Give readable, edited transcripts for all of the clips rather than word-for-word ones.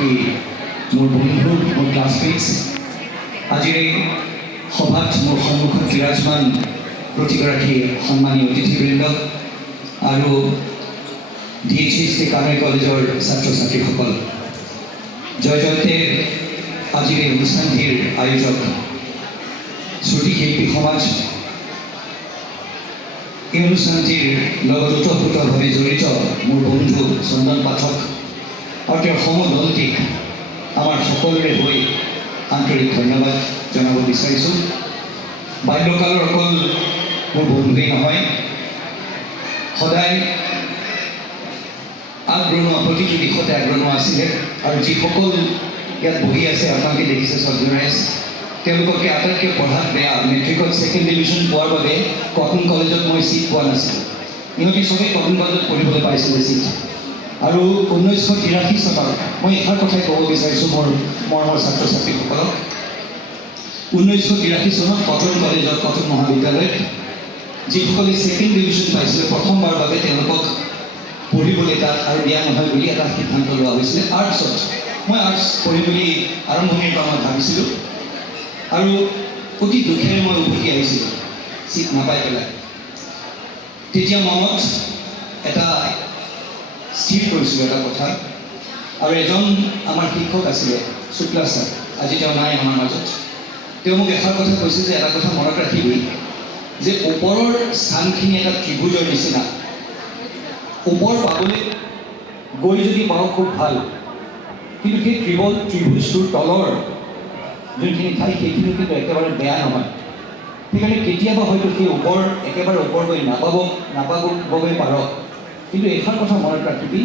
বাকী মোৰ বন্ধু মোৰ ক্লাছমেটছ আজিৰ এই সভাত মোৰ সন্মুখত বিৰাজমান প্ৰতিগৰাকী সন্মানীয় অতিথিবৃন্দ আৰু DHC কামেৰ কলেজৰ ছাত্ৰ ছাত্ৰীসকল জয় জয়তে আজিৰ এই অনুষ্ঠানটিৰ আয়োজক শ্ৰুতি শিল্পী সমাজ এই অনুষ্ঠানটিৰ লগত ওতঃপ্ৰোতভাৱে জড়িত মোৰ বন্ধু চন্দন পাঠক আৰু তেওঁৰ সমদলটিক আমাৰ সকলোৰে হৈ আন্তৰিক ধন্যবাদ জনাব বিচাৰিছোঁ। বাল্যকালৰ অকল মোৰ বন্ধুৱেই নহয়, সদায় আগৰণুৱা প্ৰতিটো দিশতে আগৰণুৱা আছিলে আৰু যিসকল ইয়াত বহি আছে আপোনালোকে দেখিছে শ্ৰদ্ধাৰাইজ তেওঁলোককে আটাইতকৈ পঢ়াত বেয়া মেট্ৰিকত ছেকেণ্ড ডিভিজন পোৱাৰ বাবে কটন কলেজত মই ছিট পোৱা নাছিলোঁ। ইহঁতি চবেই কটন কলেজত পঢ়িবলৈ পাইছিলে ছিট। আৰু 1983 চনত মই এষাৰ কথাই ক'ব বিচাৰিছোঁ মোৰ মৰমৰ ছাত্ৰ ছাত্ৰীসকলক। 1983 চনত কটন কলেজত কটন মহাবিদ্যালয়ত যিসকলে ছেকেণ্ড ডিভিজন পাইছিলে প্ৰথমবাৰৰ বাবে তেওঁলোকক পঢ়িবলৈ তাত আৰু দিয়া নহয় বুলি এটা সিদ্ধান্ত লোৱা হৈছিলে আৰ্টছত। মই আৰ্টছ পঢ়িম বুলি আৰম্ভণিৰ পৰা মই ভাবিছিলোঁ আৰু অতি দুখেৰে মই উভতি আহিছিলোঁ ছিট নাপাই পেলাই। তেতিয়া মনত এটা স্থিৰ কৰিছিলোঁ এটা কথা আৰু এজন আমাৰ শিক্ষক আছিলে শুক্লা ছাৰ, আজি তেওঁ নাই আমাৰ মাজত। তেওঁ মোক এষাৰ কথা কৈছে যে এটা কথা মনত ৰাখিবি যে ওপৰৰ স্থানখিনি এটা ত্ৰিভুজৰ নিচিনা, ওপৰ পাবলৈ গৈ যদি পাওঁ খুব ভাল, কিন্তু সেই ত্ৰিভুজটোৰ তলৰ যোনখিনি ঠাই সেইখিনি কিন্তু একেবাৰে বেয়া নহয়। সেইকাৰণে কেতিয়াবা হয়তো সেই একেবাৰে ওপৰ গৈ নাপাবগৈ পাৰ, কিন্তু এইষাৰ কথা মনত ৰাখিবি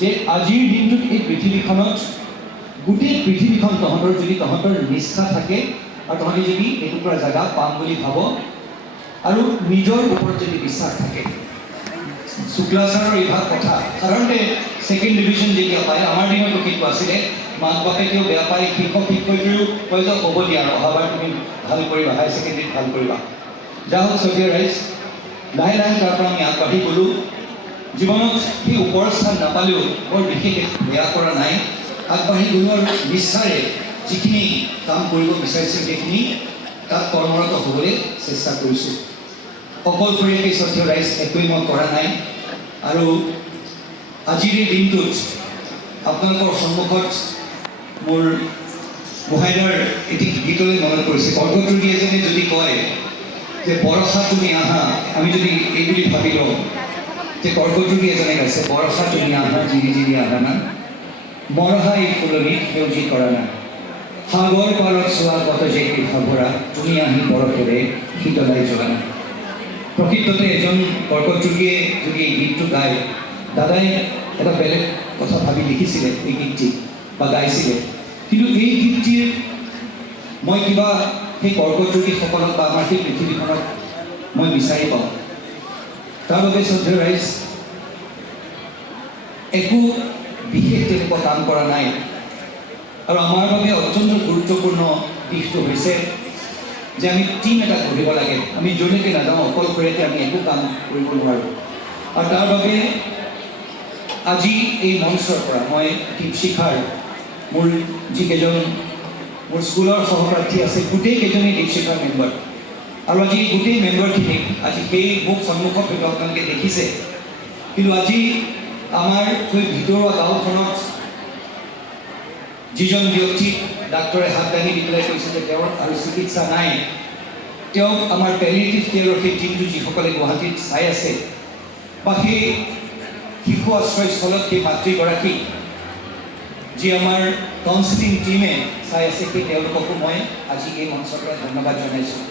যে আজিৰ দিনটোত এই পৃথিৱীখনত গোটেই পৃথিৱীখন তহঁতৰ নিষ্ঠা থাকে আৰু তহঁতি যদি এইটুকুৰা জেগা পাম বুলি ভাব আৰু নিজৰ ওপৰত যদি বিশ্বাস থাকে। শুক্লা ছাৰৰ এইভাগ কথা সাধাৰণতে ছেকেণ্ড ডিভিজন যেতিয়া পায়, আমাৰ দিনতো কিন্তু আছিলে মাক বাপেকেও বেয়া পায়, শিক্ষক শিক্ষয়িত্ৰীও কয় যে হ'ব দিয়া আৰু অহাবাৰ তুমি ভাল কৰিবা, হায়াৰ ছেকেণ্ডেৰীত ভাল কৰিবা। যা হওক শ্ৰদ্ধাৰাইজ, লাহে লাহে তাৰ পৰা আমি আগবাঢ়ি গ'লোঁ। জীৱনত সেই ওপৰৰ স্থান নাপালেও বৰ বিশেষ বেয়া কৰা নাই, আগবাঢ়ি গ'লোঁ আৰু নিষ্ঠাৰে যিখিনি কাম কৰিব বিচাৰিছোঁ সেইখিনি তাত কৰ্মৰত হ'বলৈ চেষ্টা কৰিছোঁ। অকলশৰীয়াকৈ শ্ৰদ্ধাৰাইজ একোৱেই মই কৰা নাই আৰু আজিৰ এই দিনটোত আপোনালোকৰ সন্মুখত মোৰ গোহাঁইদাৰ এটি গীতলৈ মনত পৰিছে। কৰ্কটৰোগী এজনে যদি কয় যে বৰষা তুমি আহা, আমি যদি এই বুলি ভাবি লওঁ যে কৰ্কটৰোগী এজনে গাইছে বৰষা তুমি আহা জিৰি জিৰি আহা না, মৰহা এই ফুলনিত সেউজী কৰা না, সাগৰ পাৰত চোৱা কত যে কৃষা ভৰা, তুমি আহি বৰফেৰে শীতলাই যোৱা না। প্ৰকৃততে এজন কৰ্কটৰোগীয়ে যদি এই গীতটো গায়, দাদাই এটা বেলেগ কথা ভাবি লিখিছিলে এই গীতটি বা গাইছিলে, কিন্তু এই গীতটিৰ মই কিবা সেই কৰ্কটৰোগীসকলক বা আমাৰ সেই পৃথিৱীখনক মই বিচাৰি পাওঁ। তাৰ বাবে শ্ৰদ্ধাৰাইজ একো বিশেষ তেনেকুৱা কাম কৰা নাই আৰু আমাৰ বাবে অত্যন্ত গুৰুত্বপূৰ্ণ দিশটো হৈছে যে আমি টীম এটা গঢ়িব লাগে। আমি য'লৈকে নাযাওঁ অকলশৰীয়াকৈ আমি একো কাম কৰিব নোৱাৰোঁ আৰু তাৰ বাবে আজি এই মঞ্চৰ পৰা মই দীপশিখাৰ মোৰ যিকেইজন মোৰ স্কুলৰ সহপাঠী আছে গোটেইকেইজনেই দীপশিখাৰ মেম্বাৰ আৰু আজি গোটেই মেম্বাৰখিনিক আজি সেই মোক সন্মুখত হয়তো আপোনালোকে দেখিছে, কিন্তু আজি আমাৰ সেই ভিতৰুৱা গাঁওখনত যিজন ব্যক্তিক ডাক্তৰে হাত দাঙি দি পেলাই কৈছে যে তেওঁৰ আৰু চিকিৎসা নাই, তেওঁক আমাৰ পেলিয়েটিভ কেয়াৰৰ সেই টীমটো যিসকলে গুৱাহাটীত চাই আছে বা সেই শিশু আশ্ৰয়স্থলত সেই মাতৃগৰাকী যি আমাৰ কাউন্সিলিং টীমে চাই আছে, সেই তেওঁলোককো মই আজি এই মঞ্চৰ পৰা ধন্যবাদ জনাইছোঁ।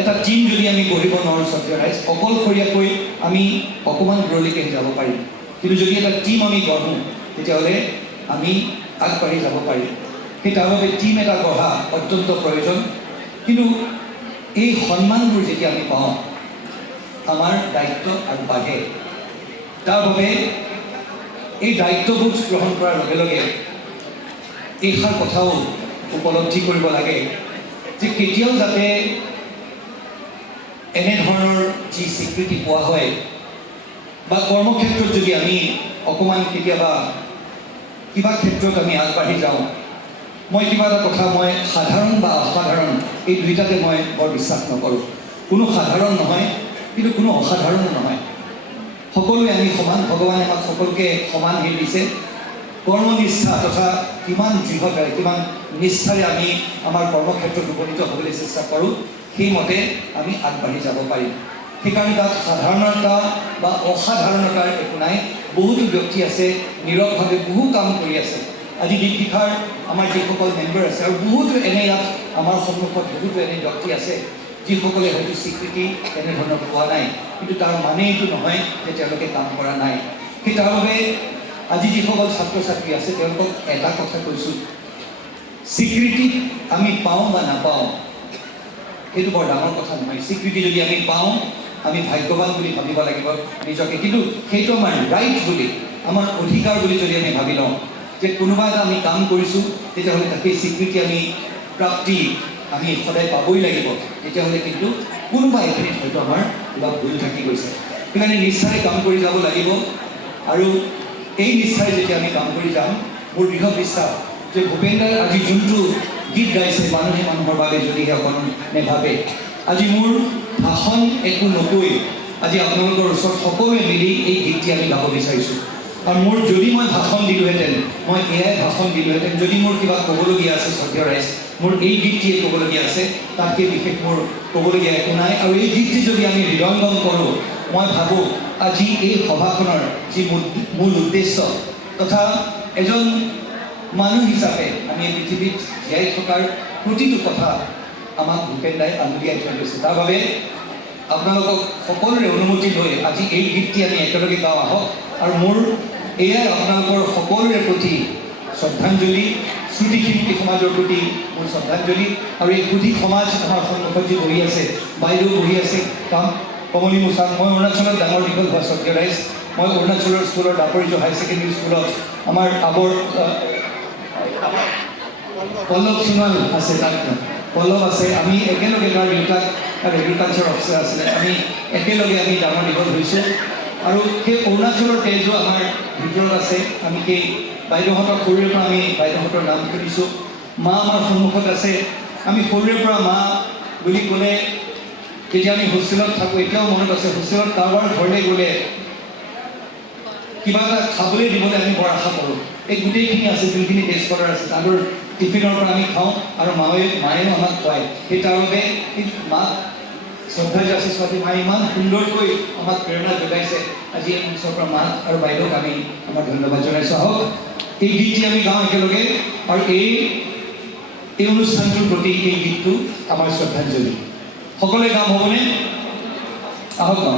এটা টীম যদি আমি গঢ়িব নোৱাৰোঁ শ্ৰদ্ধাৰাইজ, অকলশৰীয়াকৈ আমি অকণমান দূৰলৈকে যাব পাৰিম, কিন্তু যদি এটা টীম আমি গঢ়োঁ তেতিয়াহ'লে আমি আগবাঢ়ি যাব পাৰিম। সেই তাৰ বাবে টীম এটা গঢ়া অত্যন্ত প্ৰয়োজন। কিন্তু এই সন্মানবোৰ যেতিয়া আমি পাওঁ আমাৰ দায়িত্ব আৰু বাঢ়ে। তাৰ বাবে এই দায়িত্ববোধ গ্ৰহণ কৰাৰ লগে লগে এইষাৰ কথাও উপলব্ধি কৰিব লাগে যে কেতিয়াও যাতে এনেধৰণৰ যি স্বীকৃতি পোৱা হয় বা কৰ্মক্ষেত্ৰত যদি আমি অকণমান কেতিয়াবা কিবা ক্ষেত্ৰত আমি আগবাঢ়ি যাওঁ, মই কিবা এটা কথা মই সাধাৰণ বা অসাধাৰণ এই দুইটাতে মই বৰ বিশ্বাস নকৰোঁ। কোনো সাধাৰণ নহয়, কিন্তু কোনো অসাধাৰণো নহয়। সকলোৱে আমি সমান, ভগৱানে আমাক সকলোকে সমান হেৰি দিছে। কৰ্মনিষ্ঠা তথা কিমান দৃঢ়তাৰে কিমান নিষ্ঠাৰে আমি আমাৰ কৰ্মক্ষেত্ৰত উপনীত হ'বলৈ চেষ্টা কৰোঁ, সেইমতে আমি আগবাঢ়ি যাব পাৰিম। সেইকাৰণে তাত সাধাৰণতা বা অসাধাৰণতাৰ একো নাই। বহুতো ব্যক্তি আছে নীৰৱভাৱে বহু কাম কৰি আছে। আজি দীপশিখাৰ আমাৰ যিসকল মেম্বাৰ আছে আৰু বহুতো এনে ইয়াত আমাৰ সন্মুখত বহুতো এনে ব্যক্তি আছে যিসকলে হয়তো স্বীকৃতি এনেধৰণৰ পোৱা নাই, কিন্তু তাৰ মানে এইটো নহয় যে তেওঁলোকে কাম কৰা নাই। সেই তাৰ বাবে আজি যিসকল ছাত্ৰ ছাত্ৰী আছে তেওঁলোকক এটা কথা কৈছোঁ, স্বীকৃতি আমি পাওঁ বা নাপাওঁ সেইটো বৰ ডাঙৰ কথা নহয়। স্বীকৃতি যদি আমি পাওঁ আমি ভাগ্যৱান বুলি ভাবিব লাগিব নিজকে, কিন্তু সেইটো আমাৰ ৰাইট বুলি, আমাৰ অধিকাৰ বুলি যদি আমি ভাবি লওঁ যে কোনোবা এটা আমি কাম কৰিছোঁ তেতিয়াহ'লে সেই স্বীকৃতি আমি প্ৰাপ্তি আমি সদায় পাবই লাগিব, তেতিয়াহ'লে কিন্তু কোনোবা এখিনিত হয়তো আমাৰ কিবা ভুল থাকি গৈছে। সেইকাৰণে নিষ্ঠাৰে কাম কৰি যাব লাগিব। আৰু এই নিষ্ঠাৰে যেতিয়া আমি কাম কৰি যাম, মোৰ দৃঢ় বিশ্বাস যে ভূপেন দাই আজি যোনটো গীত গাইছে মানুহে মানুহৰ বাবে যদিহে অকণ নেভাবে, আজি মোৰ ভাষণ একো নকৈ আজি আপোনালোকৰ ওচৰত সকলোৱে মিলি এই গীতটি আমি গাব বিচাৰিছোঁ। আৰু মোৰ যদি মই ভাষণ দিলোঁহেঁতেন মই এয়াই ভাষণ দিলোঁহেঁতেন। যদি মোৰ কিবা ক'বলগীয়া আছে শ্ৰদ্ধেয় ৰাইজ, মোৰ এই গীতটিয়ে ক'বলগীয়া আছে, তাতকৈ বিশেষ মোৰ ক'বলগীয়া একো নাই। আৰু এই গীতটি যদি আমি হৃদয়ংগম কৰোঁ, মই ভাবোঁ আজি এই সভাখনৰ যি মূল উদ্দেশ্য তথা এজন মানুহ হিচাপে আমি এই পৃথিৱীত জীয়াই থকাৰ প্ৰতিটো কথা আমাক ভূপেন দাই আঙুলিয়াই থৈ গৈছে। তাৰ বাবে আপোনালোকক সকলোৰে অনুমতি লৈ আজি এই গীতটি আমি একেলগে গাওঁ আহক। আৰু মোৰ এয়াই আপোনালোকৰ সকলোৰে প্ৰতি শ্ৰদ্ধাঞ্জলি, শ্ৰুতি শিল্পী সমাজৰ প্ৰতি মোৰ শ্ৰদ্ধাঞ্জলি। আৰু এই সুধী সমাজ আমাৰ সন্মুখত যি বহি আছে, বাইদেউ বহি আছে কমলী মুছাক, মই অৰুণাচলত ডাঙৰ দীঘল হোৱা শ্ৰদ্ধেয় ৰাইজ। মই অৰুণাচলৰ স্কুলৰ দাপৰিজো হাই ছেকেণ্ডেৰী স্কুলত আমাৰ পল্লৱ সোণোৱাল আছে, তাত পল্লৱ আছে, আমি একেলগে তাৰ দেউতাক এগ্ৰিকালচাৰ অফিচাৰ আছিলে, আমি একেলগে আমি ডাঙৰ দীঘল হৈছোঁ। আৰু সেই অৰুণাচলৰ তেজো আমাৰ ভিতৰত আছে। আমি সেই বাইদেউহঁতৰ সৰুৰে পৰা আমি বাইদেউহঁতৰ নাম শুনিছোঁ। মা আমাৰ সন্মুখত আছে। আমি সৰুৰে পৰা মা বুলি ক'লে যেতিয়া আমি হোষ্টেলত থাকোঁ, এতিয়াও মনত আছে হোষ্টেলত কাৰোবাৰ ঘৰলৈ গ'লে কিবা এটা খাবলৈ দিবলৈ আমি বৰ আশা কৰোঁ। এই গোটেইখিনি আছে যোনখিনি টেষ্ট কৰাৰ আছে, তাহাঁতৰ টিফিনৰ পৰা আমি খাওঁ আৰু মায়েও আমাক খুৱায়। সেই তাৰ বাবে মাক শ্ৰদ্ধা আছে। ছোৱালী মায়ে ইমান সুন্দৰকৈ আমাক প্ৰেৰণা যোগাইছে। আজি এই মঞ্চৰ পৰা মাক আৰু বাইদেউক আমি আমাৰ ধন্যবাদ জনাইছোঁ। আহক এই গীতটি আমি গাওঁ একেলগে। আৰু এই অনুষ্ঠানটোৰ প্ৰতি এই গীতটো আমাৰ শ্ৰদ্ধাঞ্জলি। সকলোৱে গাওঁ হ'বনে? আহক গাওঁ।